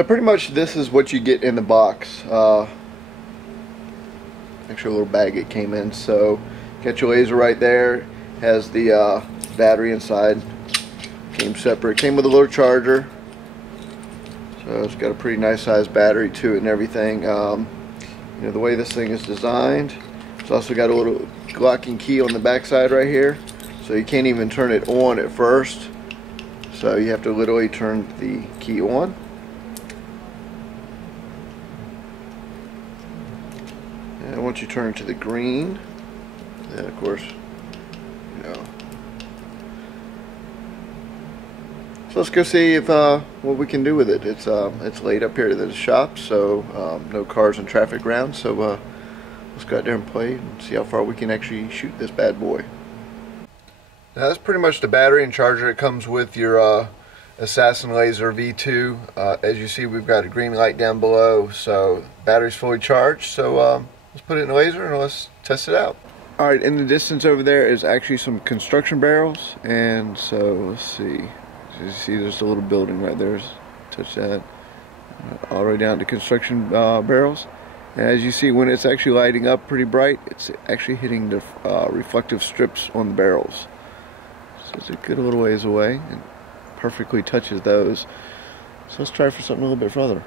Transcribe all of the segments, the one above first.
So pretty much this is what you get in the box. Actually a little bag it came in. So got your laser right there. Has the battery inside. Came separate. Came with a little charger. So it's got a pretty nice sized battery to it and everything. You know, the way this thing is designed. It's also got a little locking key on the back side right here. So you can't even turn it on at first. So you have to literally turn the key on. And once you turn to the green, then of course, you know. So let's go see if what we can do with it. It's laid up here to the shop, so no cars and traffic around. So let's go out there and play and see how far we can actually shoot this bad boy. Now that's pretty much the battery and charger. It comes with your Assassin Laser V2. As you see, we've got a green light down below, so battery's fully charged. So let's put it in the laser and let's test it out. Alright, in the distance over there is actually some construction barrels, and so let's see. As you see, there's a little building right there. Touch that. All the way down to construction barrels. And as you see, when it's actually lighting up pretty bright, it's actually hitting the reflective strips on the barrels. So it's a good little ways away and perfectly touches those. So let's try for something a little bit further.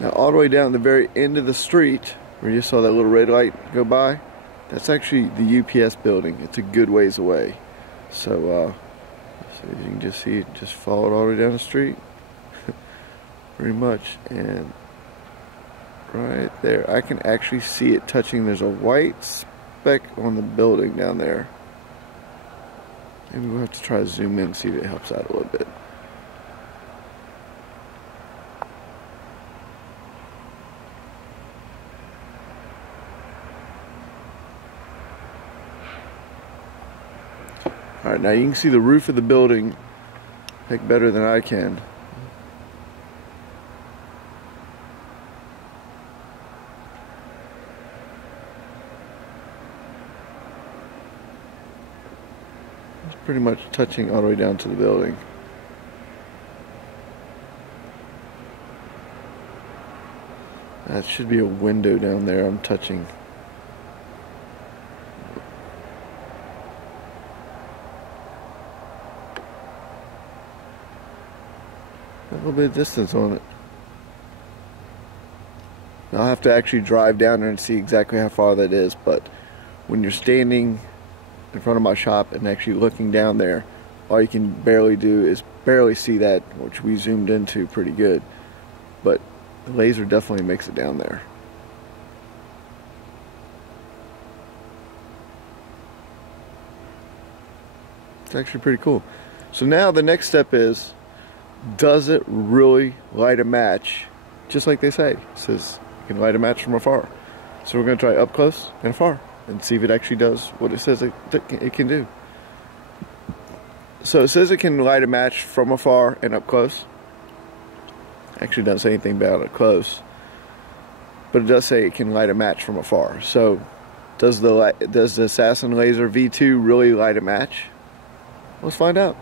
Now all the way down the very end of the street, where you saw that little red light go by, that's actually the UPS building. It's a good ways away. So as you can just see, it just followed all the way down the street. Pretty much. And right there, I can actually see it touching. There's a white speck on the building down there. Maybe we'll have to try to zoom in and see if it helps out a little bit. Alright, now you can see the roof of the building, heck, better than I can. It's pretty much touching all the way down to the building. That should be a window down there I'm touching. A little bit of distance on it. I'll have to actually drive down there and see exactly how far that is, but when you're standing in front of my shop and actually looking down there, all you can barely do is barely see that, which we zoomed into pretty good, but the laser definitely makes it down there. It's actually pretty cool. So now the next step is, does it really light a match? Just like they say, it says you can light a match from afar. So we're going to try up close and afar and see if it actually does what it says it can do. So it says it can light a match from afar and up close. Actually doesn't say anything about it close, but it does say it can light a match from afar. So does the Assassin Laser V2 really light a match? Let's find out.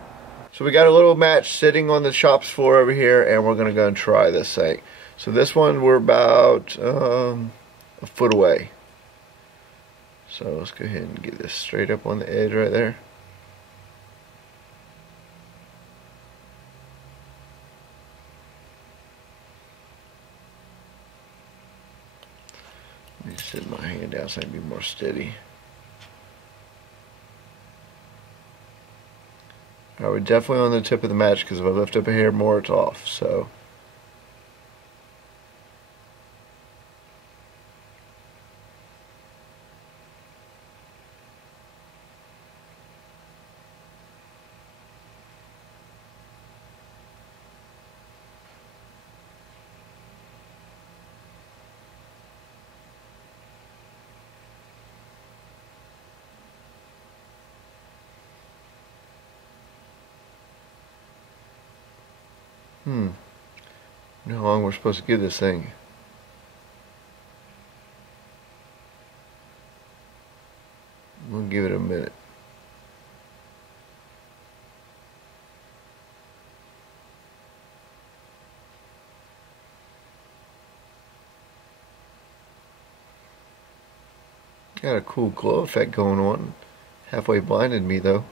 So we got a little match sitting on the shop's floor over here, and we're going to go and try this thing. So this one we're about a foot away. So let's go ahead and get this straight up on the edge right there. Let me sit my hand down so I can be more steady. We're definitely on the tip of the match, because if I lift up a hair more, it's off. So you know how long we're supposed to give this thing. We'll give it a minute. Got a cool glow effect going on. Halfway blinded me though.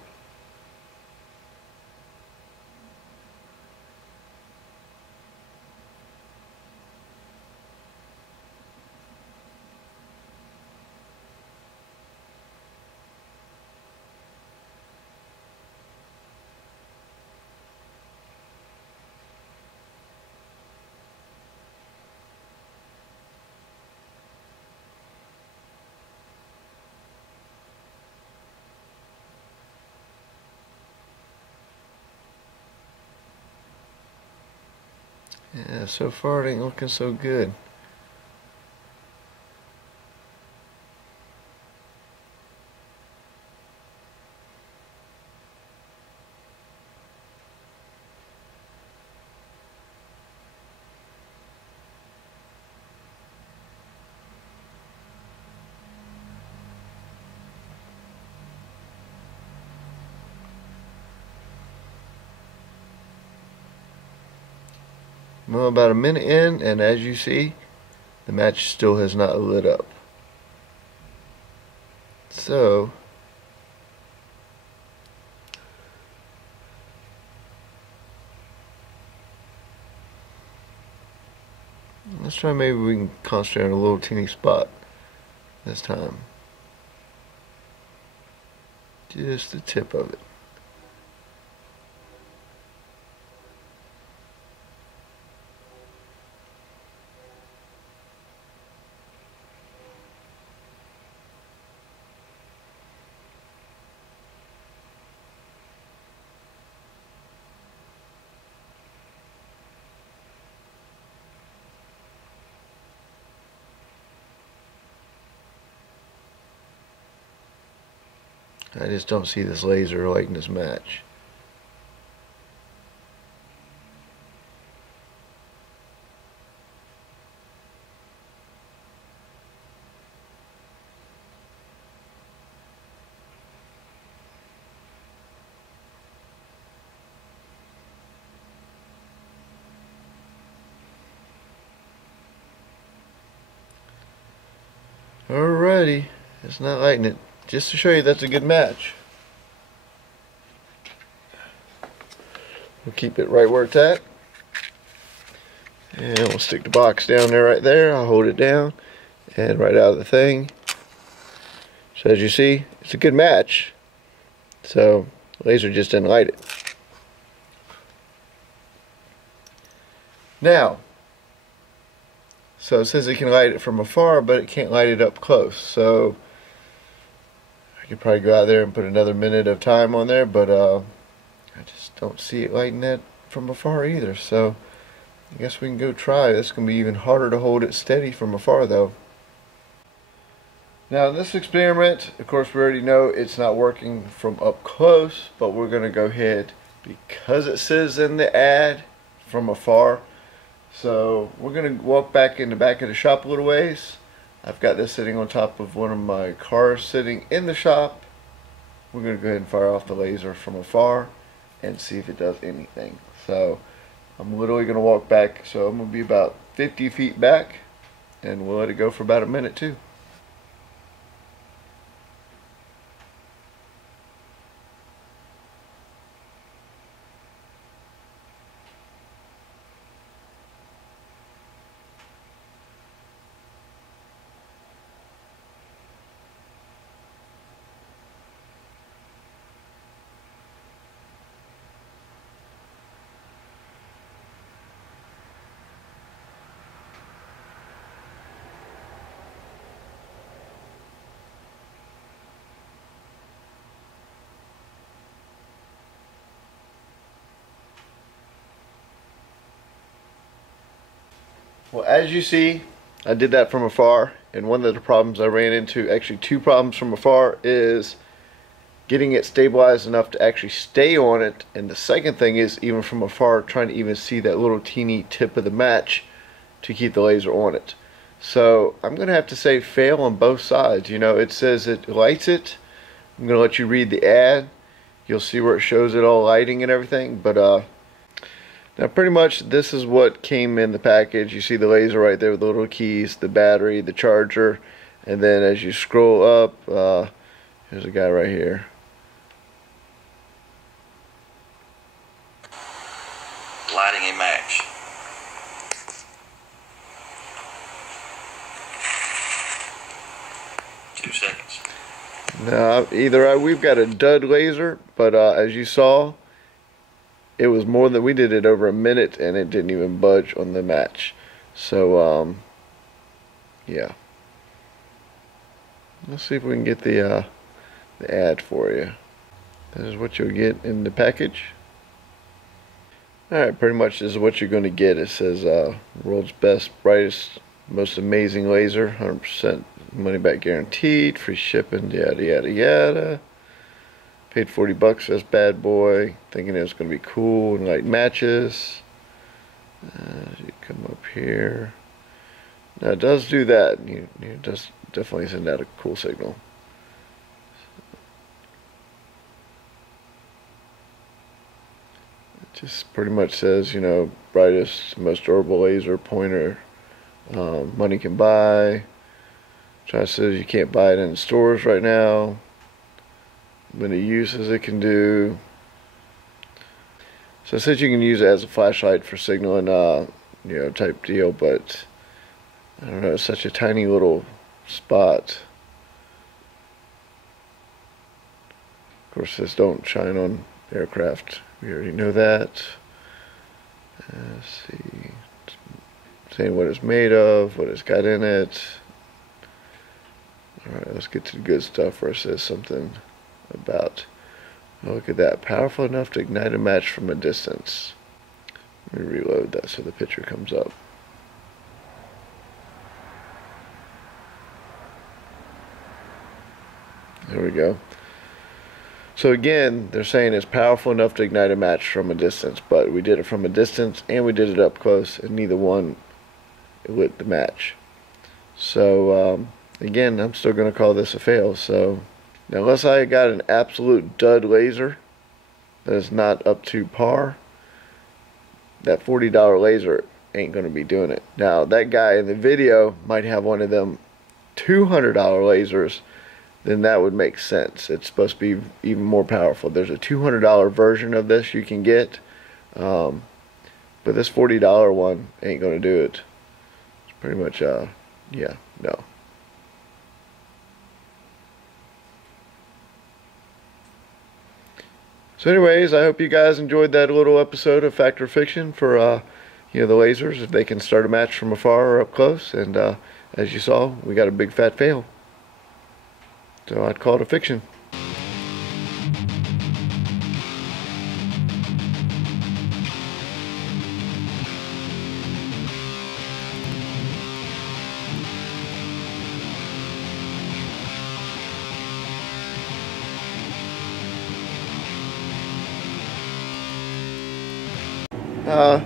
Yeah, so far it ain't looking so good. Well, about a minute in, and as you see, the match still has not lit up. So, let's try, maybe we can concentrate on a little teeny spot this time. Just the tip of it. I just don't see this laser lighting this match. Alrighty, it's not lighting it. Just to show you that's a good match. We'll keep it right where it's at. And we'll stick the box down there right there. I'll hold it down and right out of the thing. So as you see, it's a good match. So laser just didn't light it. Now, so it says it can light it from afar, but it can't light it up close. So I could probably go out there and put another minute of time on there, but I just don't see it lighting that from afar either. So I guess we can go try. This is going to be even harder to hold it steady from afar though. Now in this experiment, of course we already know it's not working from up close, but we're going to go ahead, because it says in the ad, from afar. So we're going to walk back in the back of the shop a little ways. I've got this sitting on top of one of my cars sitting in the shop. We're going to go ahead and fire off the laser from afar and see if it does anything. So I'm literally going to walk back, so I'm going to be about 50 feet back, and we'll let it go for about a minute too. Well, as you see, I did that from afar, and one of the problems I ran into, actually two problems from afar, is getting it stabilized enough to actually stay on it, and the second thing is, even from afar, trying to even see that little teeny tip of the match to keep the laser on it. So I'm going to have to say fail on both sides. You know, it says it lights it. I'm going to let you read the ad. You'll see where it shows it all lighting and everything, but now pretty much this is what came in the package. You see the laser right there with the little keys, the battery, the charger, And then as you scroll up, here's a guy right here. Lighting a match. Two seconds. Now, we've got a dud laser, but as you saw, it was more than, we did it over a minute and it didn't even budge on the match. So, yeah. Let's see if we can get the ad for you. This is what you'll get in the package. Alright, pretty much this is what you're going to get. It says world's best, brightest, most amazing laser, 100% money back guaranteed, free shipping, yada yada yada. Paid $40 for this bad boy, thinking it was going to be cool and light matches. You come up here. Now it does do that. It does definitely send out a cool signal. It just pretty much says, you know, brightest, most durable laser pointer money can buy. Try says you can't buy it in stores right now. Many uses it can do. So it says you can use it as a flashlight for signaling, you know, type deal, but I don't know, it's such a tiny little spot. Of course, this don't shine on aircraft. We already know that. Let's see. It's saying what it's made of, what it's got in it. Alright, let's get to the good stuff where it says something about, oh, look at that, powerful enough to ignite a match from a distance. Let me reload that so the picture comes up. There we go. So again, they're saying it's powerful enough to ignite a match from a distance, but we did it from a distance and we did it up close, and neither one lit the match. So again, I'm still going to call this a fail. So now, unless I got an absolute dud laser that is not up to par, that $40 laser ain't going to be doing it. Now, that guy in the video might have one of them $200 lasers, then that would make sense. It's supposed to be even more powerful. There's a $200 version of this you can get, but this $40 one ain't going to do it. It's pretty much, yeah, no. So anyways, I hope you guys enjoyed that little episode of Fact or Fiction for, you know, the lasers, if they can start a match from afar or up close. And as you saw, we got a big fat fail. So I'd call it a fiction.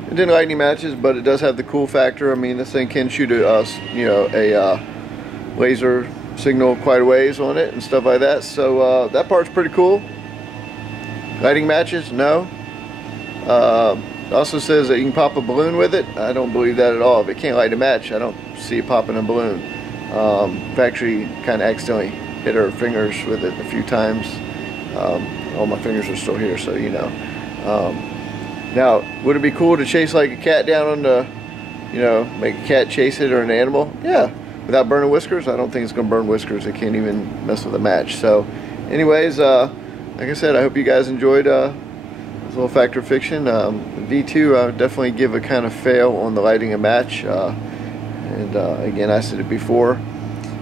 It didn't light any matches, but it does have the cool factor. I mean, this thing can shoot a laser signal quite a ways on it and stuff like that. So that part's pretty cool. Lighting matches, no. It also says that you can pop a balloon with it. I don't believe that at all. If it can't light a match, I don't see it popping a balloon. I've actually kind of accidentally hit her fingers with it a few times. All my fingers are still here, so you know. Now, would it be cool to chase like a cat down on the, you know, make a cat chase it or an animal? Yeah. Without burning whiskers? I don't think it's going to burn whiskers. It can't even mess with a match. So, anyways, like I said, I hope you guys enjoyed this little Fact or Fiction. V2, I would definitely give a kind of fail on the lighting a match. And again, I said it before,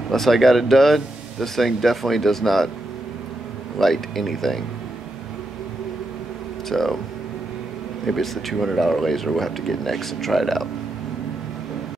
unless I got a dud, this thing definitely does not light anything. So maybe it's the $200 laser we'll have to get next and try it out.